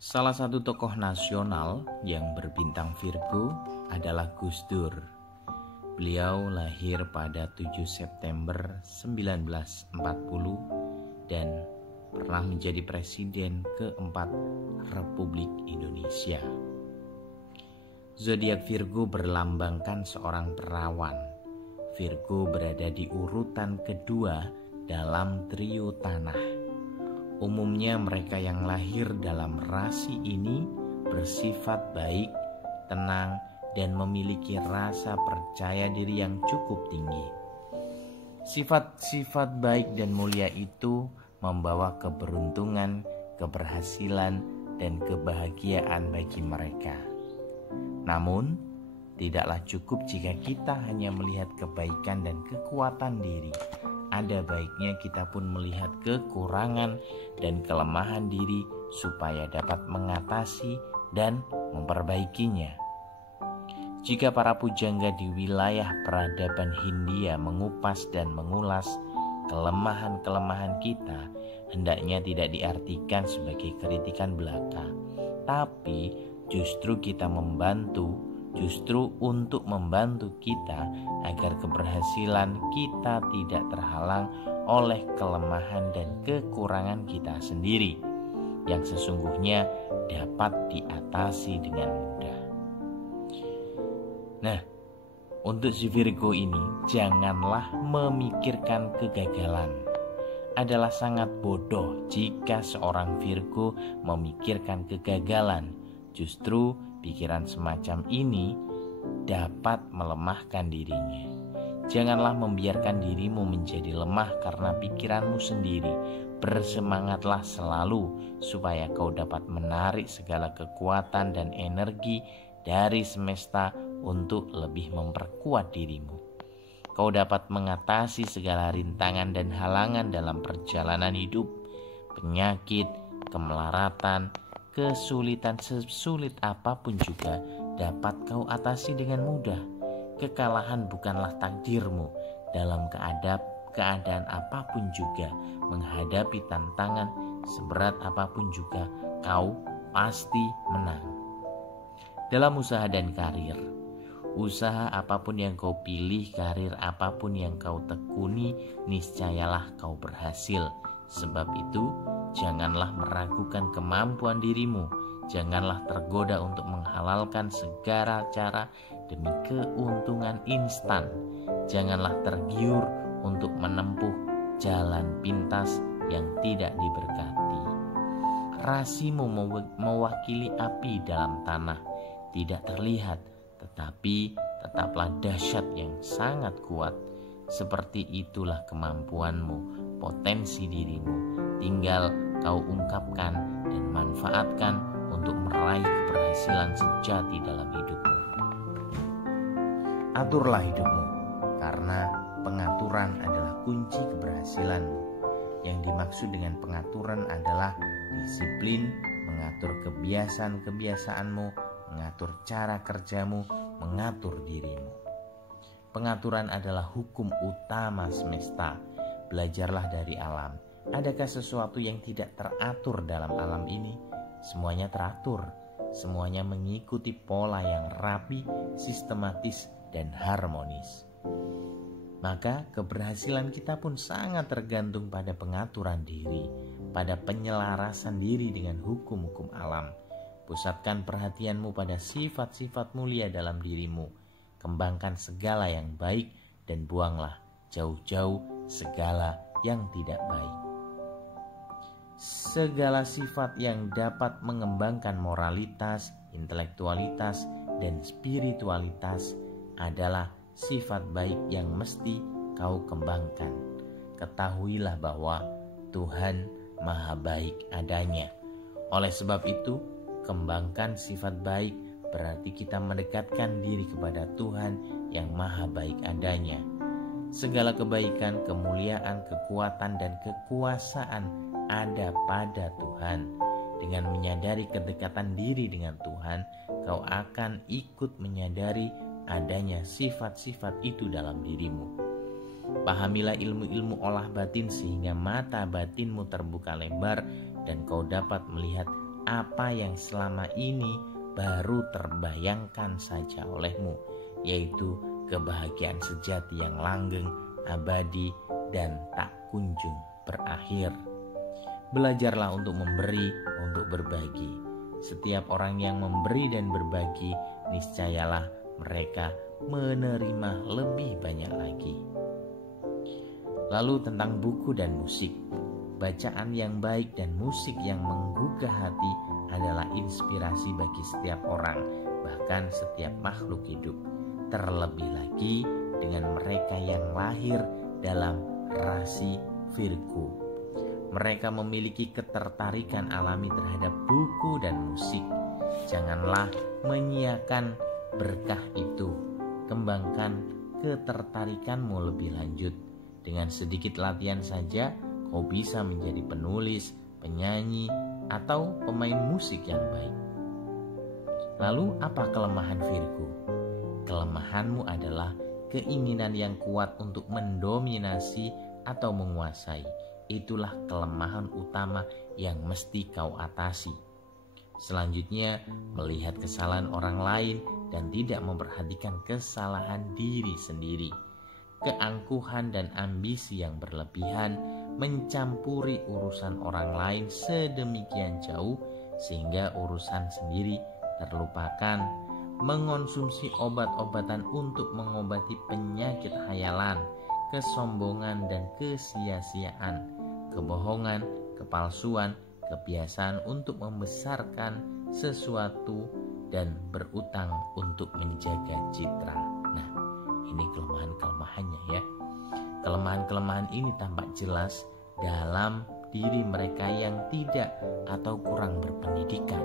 Salah satu tokoh nasional yang berbintang Virgo adalah Gus Dur. Beliau lahir pada 7 September 1940 dan pernah menjadi presiden keempat Republik Indonesia. Zodiak Virgo berlambangkan seorang perawan. Virgo berada di urutan kedua dalam trio tanah. Umumnya mereka yang lahir dalam rasi ini bersifat baik, tenang, dan memiliki rasa percaya diri yang cukup tinggi. Sifat-sifat baik dan mulia itu membawa keberuntungan, keberhasilan, dan kebahagiaan bagi mereka. Namun, tidaklah cukup jika kita hanya melihat kebaikan dan kekuatan diri. Ada baiknya kita pun melihat kekurangan dan kelemahan diri supaya dapat mengatasi dan memperbaikinya. Jika para pujangga di wilayah peradaban Hindia mengupas dan mengulas kelemahan-kelemahan kita, hendaknya tidak diartikan sebagai kritikan belaka, tapi justru untuk membantu kita agar keberhasilan kita tidak terhalang oleh kelemahan dan kekurangan kita sendiri yang sesungguhnya dapat diatasi dengan mudah. Nah, untuk si Virgo ini janganlah memikirkan kegagalan. Adalah sangat bodoh jika seorang Virgo memikirkan kegagalan. Justru pikiran semacam ini dapat melemahkan dirinya. Janganlah membiarkan dirimu menjadi lemah karena pikiranmu sendiri. Bersemangatlah selalu supaya kau dapat menarik segala kekuatan dan energi dari semesta untuk lebih memperkuat dirimu. Kau dapat mengatasi segala rintangan dan halangan dalam perjalanan hidup, penyakit, kemelaratan, kesulitan sesulit apapun juga dapat kau atasi dengan mudah. Kekalahan bukanlah takdirmu. Dalam keadaan apapun juga, menghadapi tantangan seberat apapun juga, kau pasti menang. Dalam usaha dan karir, usaha apapun yang kau pilih, karir apapun yang kau tekuni, niscayalah kau berhasil. Sebab itu, janganlah meragukan kemampuan dirimu. Janganlah tergoda untuk menghalalkan segala cara demi keuntungan instan. Janganlah tergiur untuk menempuh jalan pintas yang tidak diberkati. Rasimu mewakili api dalam tanah, tidak terlihat, tetapi tetaplah dahsyat yang sangat kuat. Seperti itulah kemampuanmu, potensi dirimu. Tinggal kau ungkapkan dan manfaatkan untuk meraih keberhasilan sejati dalam hidupmu. Aturlah hidupmu, karena pengaturan adalah kunci keberhasilanmu. Yang dimaksud dengan pengaturan adalah disiplin, mengatur kebiasaan-kebiasaanmu, mengatur cara kerjamu, mengatur dirimu. Pengaturan adalah hukum utama semesta. Belajarlah dari alam. Adakah sesuatu yang tidak teratur dalam alam ini? Semuanya teratur. Semuanya mengikuti pola yang rapi, sistematis, dan harmonis. Maka keberhasilan kita pun sangat tergantung pada pengaturan diri, pada penyelarasan diri dengan hukum-hukum alam. Pusatkan perhatianmu pada sifat-sifat mulia dalam dirimu. Kembangkan segala yang baik dan buanglah jauh-jauh segala yang tidak baik. Segala sifat yang dapat mengembangkan moralitas, intelektualitas, dan spiritualitas adalah sifat baik yang mesti kau kembangkan. Ketahuilah bahwa Tuhan Maha Baik adanya. Oleh sebab itu, kembangkan sifat baik berarti kita mendekatkan diri kepada Tuhan yang Maha Baik adanya. Segala kebaikan, kemuliaan, kekuatan, dan kekuasaan ada pada Tuhan. Dengan menyadari kedekatan diri dengan Tuhan, kau akan ikut menyadari adanya sifat-sifat itu dalam dirimu. Pahamilah ilmu-ilmu olah batin sehingga mata batinmu terbuka lebar dan kau dapat melihat apa yang selama ini baru terbayangkan saja olehmu, yaitu kebahagiaan sejati yang langgeng, abadi, dan tak kunjung berakhir. Belajarlah untuk memberi, untuk berbagi. Setiap orang yang memberi dan berbagi, niscayalah mereka menerima lebih banyak lagi. Lalu tentang buku dan musik. Bacaan yang baik dan musik yang menggugah hati adalah inspirasi bagi setiap orang, bahkan setiap makhluk hidup. Terlebih lagi dengan mereka yang lahir dalam rasi Virgo. Mereka memiliki ketertarikan alami terhadap buku dan musik. Janganlah menyia-nyiakan berkah itu. Kembangkan ketertarikanmu lebih lanjut. Dengan sedikit latihan saja, kau bisa menjadi penulis, penyanyi, atau pemain musik yang baik. Lalu apa kelemahan Virgo? Kelemahanmu adalah keinginan yang kuat untuk mendominasi atau menguasai. Itulah kelemahan utama yang mesti kau atasi. Selanjutnya, melihat kesalahan orang lain dan tidak memperhatikan kesalahan diri sendiri. Keangkuhan dan ambisi yang berlebihan mencampuri urusan orang lain sedemikian jauh sehingga urusan sendiri terlupakan. Mengonsumsi obat-obatan untuk mengobati penyakit khayalan, kesombongan dan kesia-siaan, kebohongan, kepalsuan, kebiasaan untuk membesarkan sesuatu dan berutang untuk menjaga citra. Nah, ini kelemahan-kelemahannya ya. Kelemahan-kelemahan ini tampak jelas dalam diri mereka yang tidak atau kurang berpendidikan.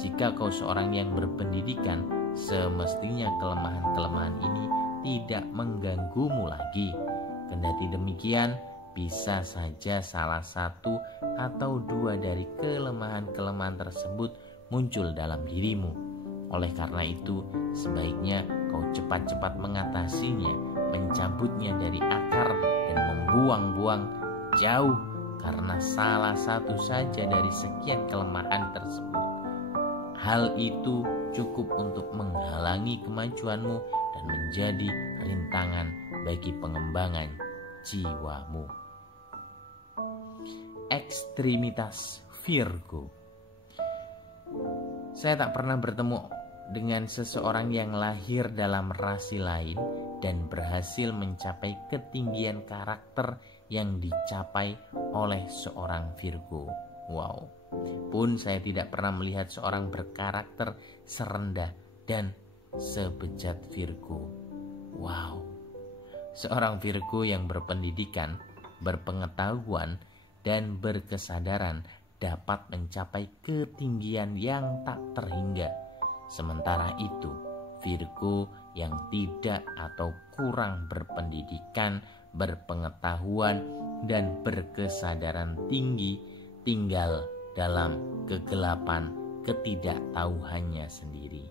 Jika kau seorang yang berpendidikan, semestinya kelemahan-kelemahan ini tidak mengganggumu lagi. Kendati demikian, bisa saja salah satu atau dua dari kelemahan-kelemahan tersebut muncul dalam dirimu. Oleh karena itu, sebaiknya kau cepat-cepat mengatasinya, mencabutnya dari akar dan membuang-buang jauh, karena salah satu saja dari sekian kelemahan tersebut. Hal itu cukup untuk menghalangi kemajuanmu dan menjadi rintangan bagi pengembangan jiwamu. Ekstremitas Virgo. Saya tak pernah bertemu dengan seseorang yang lahir dalam rasi lain dan berhasil mencapai ketinggian karakter yang dicapai oleh seorang Virgo. Wow. Pun saya tidak pernah melihat seorang berkarakter serendah dan sebejat Virgo. Wow. Seorang Virgo yang berpendidikan, berpengetahuan, dan berkesadaran dapat mencapai ketinggian yang tak terhingga. Sementara itu, Virgo yang tidak atau kurang berpendidikan, berpengetahuan, dan berkesadaran tinggi tinggal dalam kegelapan ketidaktahuannya sendiri.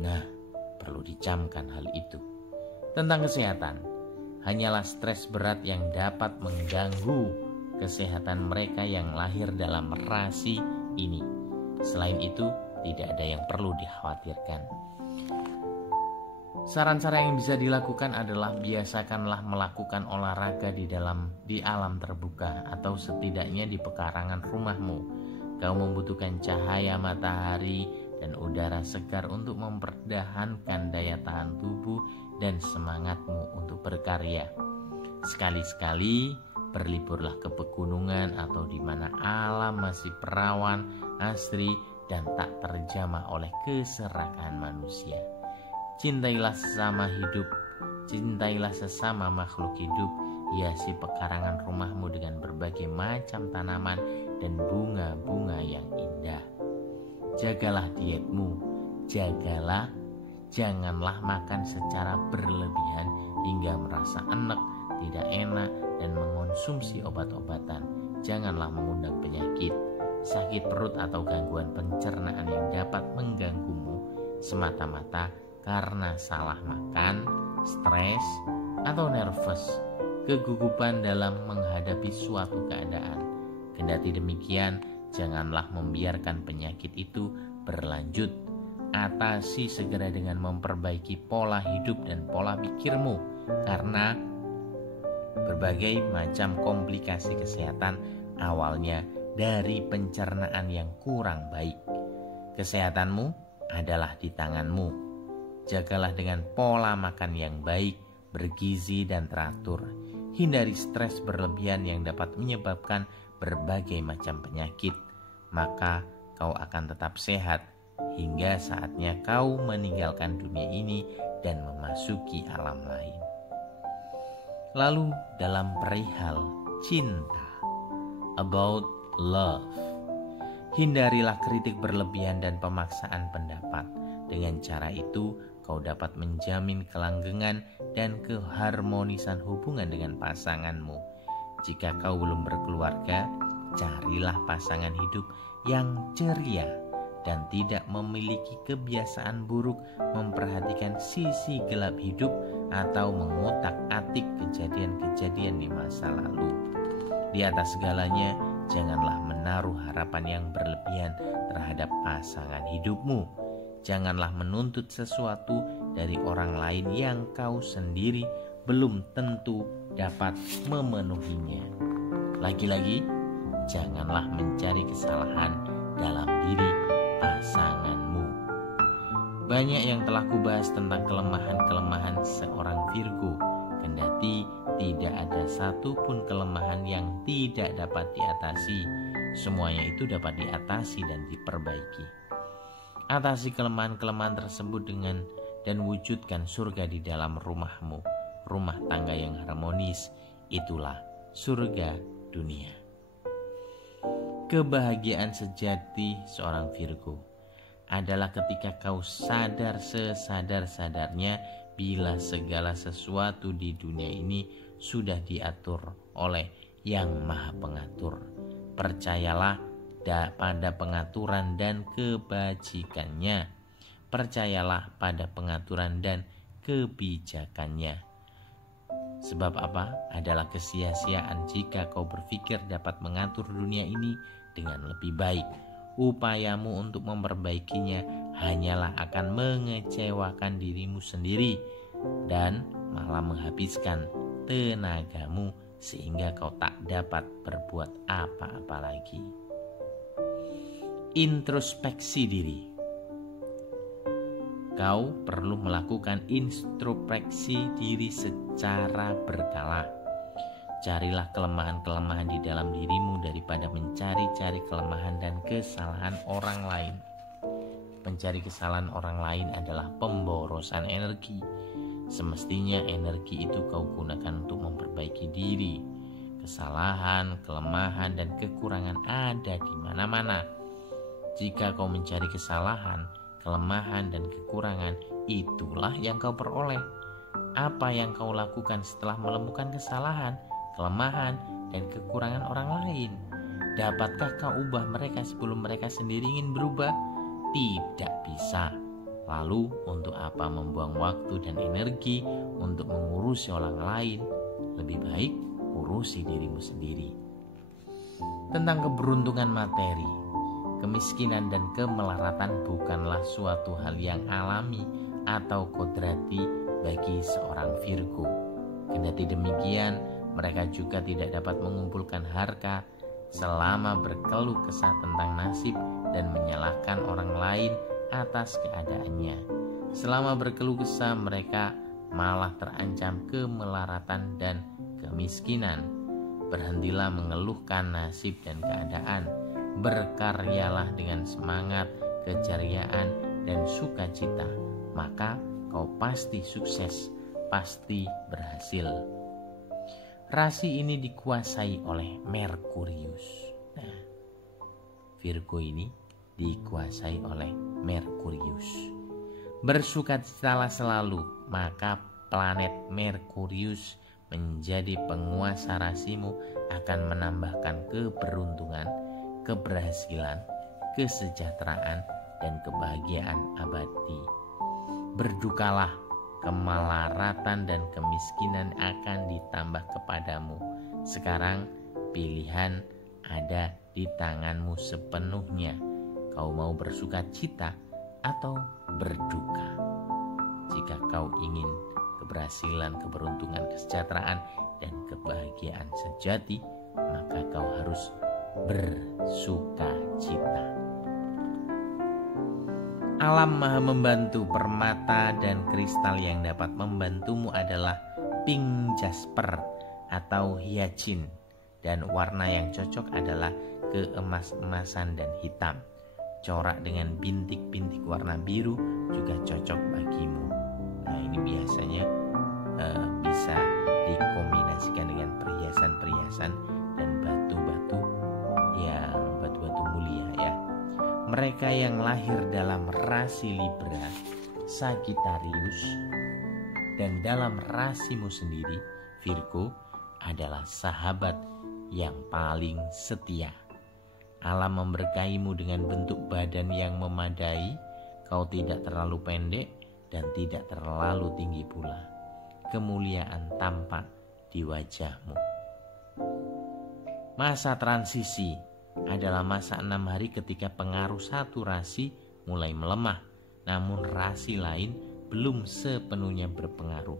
Nah, perlu dicamkan hal itu. Tentang kesehatan, hanyalah stres berat yang dapat mengganggu kesehatan mereka yang lahir dalam rasi ini. Selain itu, tidak ada yang perlu dikhawatirkan. Saran-saran yang bisa dilakukan adalah biasakanlah melakukan olahraga di alam terbuka atau setidaknya di pekarangan rumahmu. Kau membutuhkan cahaya matahari dan udara segar untuk mempertahankan daya tahan tubuh dan semangatmu untuk berkarya. Sekali-sekali berliburlah ke pegunungan atau di mana alam masih perawan, asri, dan tak terjamah oleh keserakahan manusia. Cintailah sesama makhluk hidup, hiasi pekarangan rumahmu dengan berbagai macam tanaman dan bunga-bunga yang indah. Jagalah dietmu, janganlah makan secara berlebihan hingga merasa enek, tidak enak, dan mengonsumsi obat-obatan. Janganlah mengundang penyakit, sakit perut atau gangguan pencernaan yang dapat mengganggumu semata-mata karena salah makan, stres, atau nervous, kegugupan dalam menghadapi suatu keadaan. Kendati demikian, janganlah membiarkan penyakit itu berlanjut. Atasi segera dengan memperbaiki pola hidup dan pola pikirmu, karena berbagai macam komplikasi kesehatan awalnya dari pencernaan yang kurang baik. Kesehatanmu adalah di tanganmu. Jagalah dengan pola makan yang baik, bergizi dan teratur. Hindari stres berlebihan yang dapat menyebabkan berbagai macam penyakit. Maka kau akan tetap sehat hingga saatnya kau meninggalkan dunia ini dan memasuki alam lain. Lalu dalam perihal cinta, about love, hindarilah kritik berlebihan dan pemaksaan pendapat. Dengan cara itu kau dapat menjamin kelanggengan dan keharmonisan hubungan dengan pasanganmu. Jika kau belum berkeluarga, carilah pasangan hidup yang ceria dan tidak memiliki kebiasaan buruk memperhatikan sisi gelap hidup atau mengutak-atik kejadian-kejadian di masa lalu. Di atas segalanya, janganlah menaruh harapan yang berlebihan terhadap pasangan hidupmu. Janganlah menuntut sesuatu dari orang lain yang kau sendiri belum tentu dapat memenuhinya. Lagi-lagi, janganlah mencari kesalahan dalam diri pasanganmu. Banyak yang telah kubahas tentang kelemahan-kelemahan seorang Virgo, kendati tidak ada satupun kelemahan yang tidak dapat diatasi. Semuanya itu dapat diatasi dan diperbaiki. Atasi kelemahan-kelemahan tersebut dan wujudkan surga di dalam rumahmu. Rumah tangga yang harmonis, itulah surga dunia. Kebahagiaan sejati seorang Virgo adalah ketika kau sadar sesadar-sadarnya bila segala sesuatu di dunia ini sudah diatur oleh Yang Maha Pengatur. Percayalah pada pengaturan dan kebajikannya. Percayalah pada pengaturan dan kebijakannya. Sebab apa? Adalah kesia-siaan jika kau berpikir dapat mengatur dunia ini dengan lebih baik. Upayamu untuk memperbaikinya hanyalah akan mengecewakan dirimu sendiri dan malah menghabiskan tenagamu sehingga kau tak dapat berbuat apa-apa lagi. Introspeksi diri. Kau perlu melakukan introspeksi diri secara berkala. Carilah kelemahan-kelemahan di dalam dirimu daripada mencari-cari kelemahan dan kesalahan orang lain. Mencari kesalahan orang lain adalah pemborosan energi. Semestinya energi itu kau gunakan untuk memperbaiki diri. Kesalahan, kelemahan, dan kekurangan ada di mana-mana. Jika kau mencari kesalahan, kelemahan, dan kekurangan, itulah yang kau peroleh. Apa yang kau lakukan setelah menemukan kesalahan, kelemahan, dan kekurangan orang lain? Dapatkah kau ubah mereka sebelum mereka sendiri ingin berubah? Tidak bisa. Lalu untuk apa membuang waktu dan energi untuk mengurusi orang lain? Lebih baik urusi dirimu sendiri. Tentang keberuntungan materi, kemiskinan dan kemelaratan bukanlah suatu hal yang alami atau kodrati bagi seorang Virgo. Kendati demikian, mereka juga tidak dapat mengumpulkan harta selama berkeluh kesah tentang nasib dan menyalahkan orang lain atas keadaannya. Selama berkeluh kesah, mereka malah terancam kemelaratan dan kemiskinan. Berhentilah mengeluhkan nasib dan keadaan. Berkaryalah dengan semangat, keceriaan, dan sukacita. Maka kau pasti sukses, pasti berhasil. Rasi ini dikuasai oleh Merkurius. Nah, Virgo ini dikuasai oleh Merkurius. Bersukacitalah selalu, maka planet Merkurius menjadi penguasa rasimu akan menambahkan keberuntungan, keberhasilan, kesejahteraan, dan kebahagiaan abadi. Berdukalah, kemelaratan dan kemiskinan akan ditambah kepadamu. Sekarang pilihan ada di tanganmu sepenuhnya. Kau mau bersuka cita atau berduka? Jika kau ingin keberhasilan, keberuntungan, kesejahteraan, dan kebahagiaan sejati, maka kau harus bersuka cita. Alam maha membantu. Permata dan kristal yang dapat membantumu adalah pink jasper atau hyacinth, dan warna yang cocok adalah keemas-emasan dan hitam. Corak dengan bintik-bintik warna biru juga cocok bagimu. Nah, ini biasanya bisa dikombinasikan dengan perhiasan-perhiasan dan batu-batu mulia ya. Mereka yang lahir dalam rasi Libra, Sagittarius, dan dalam rasimu sendiri, Virgo, adalah sahabat yang paling setia. Alam memberkahimu dengan bentuk badan yang memadai. Kau tidak terlalu pendek dan tidak terlalu tinggi pula. Kemuliaan tampak di wajahmu. Masa transisi adalah masa 6 hari ketika pengaruh satu rasi mulai melemah, namun rasi lain belum sepenuhnya berpengaruh.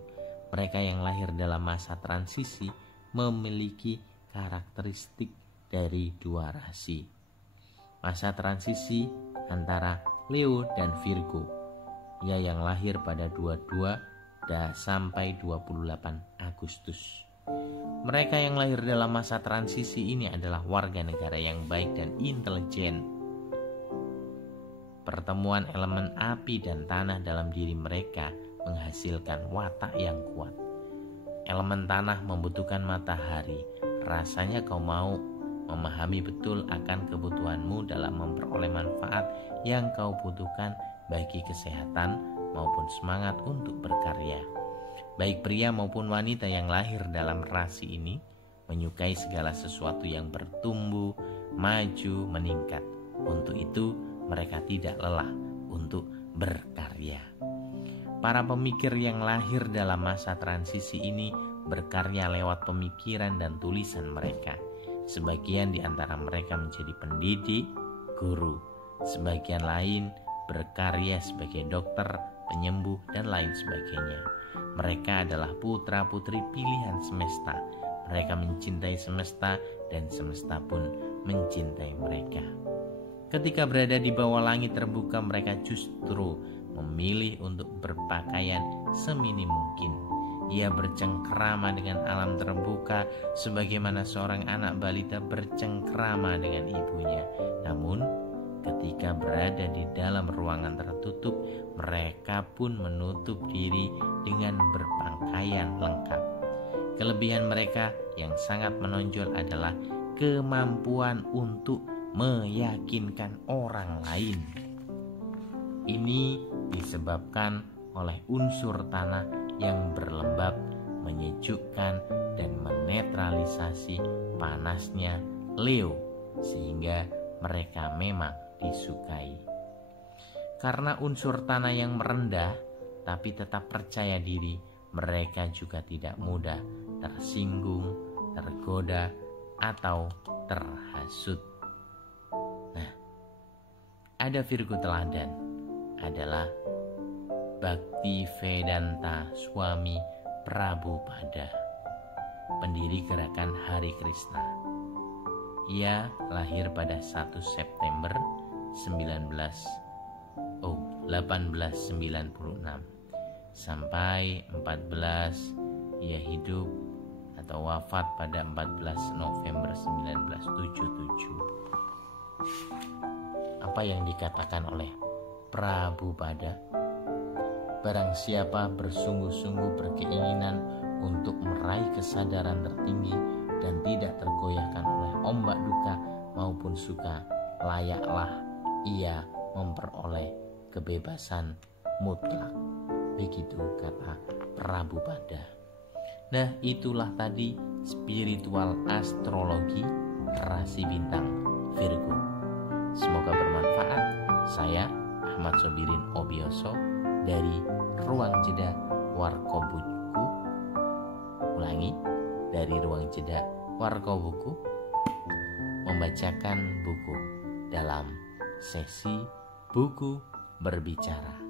Mereka yang lahir dalam masa transisi memiliki karakteristik dari dua rasi. Masa transisi antara Leo dan Virgo, ia yang lahir pada 22 sampai 28 Agustus. Mereka yang lahir dalam masa transisi ini adalah warga negara yang baik dan intelijen. Pertemuan elemen api dan tanah dalam diri mereka menghasilkan watak yang kuat. Elemen tanah membutuhkan matahari. Rasanya kau mau memahami betul akan kebutuhanmu dalam memperoleh manfaat yang kau butuhkan bagi kesehatan maupun semangat untuk berkarya. Baik pria maupun wanita yang lahir dalam rasi ini menyukai segala sesuatu yang bertumbuh, maju, meningkat. Untuk itu mereka tidak lelah untuk berkarya. Para pemikir yang lahir dalam masa transisi ini berkarya lewat pemikiran dan tulisan mereka. Sebagian di antara mereka menjadi pendidik, guru. Sebagian lain berkarya sebagai dokter, penyembuh, dan lain sebagainya. Mereka adalah putra-putri pilihan semesta. Mereka mencintai semesta dan semesta pun mencintai mereka. Ketika berada di bawah langit terbuka, mereka justru memilih untuk berpakaian seminim mungkin. Ia bercengkrama dengan alam terbuka sebagaimana seorang anak balita bercengkrama dengan ibunya. Namun ketika berada di dalam ruangan tertutup, mereka pun menutup diri dengan berpakaian lengkap. Kelebihan mereka yang sangat menonjol adalah kemampuan untuk meyakinkan orang lain. Ini disebabkan oleh unsur tanah yang berlembab, menyejukkan, dan menetralisasi panasnya Leo, sehingga mereka memang disukai. Karena unsur tanah yang merendah tapi tetap percaya diri, mereka juga tidak mudah tersinggung, tergoda, atau terhasut. Nah, ada Virgo teladan adalah Bhaktivedanta Swami Prabhupada, pendiri gerakan Hare Krishna. Ia lahir pada 1 September 1896 sampai 14 ia hidup atau wafat pada 14 November 1977. Apa yang dikatakan oleh Prabhupada? Barang siapa bersungguh-sungguh berkeinginan untuk meraih kesadaran tertinggi dan tidak tergoyahkan oleh ombak duka maupun suka, layaklah ia memperoleh kebebasan mutlak. Begitu kata Prabhupada. Nah, itulah tadi spiritual astrologi rasi bintang Virgo. Semoga bermanfaat. Saya Ahmad Sobirin Obioso dari Ruang Jeda Warkobuku. Ulangi, dari Ruang Jeda Warkobuku membacakan buku dalam sesi buku berbicara.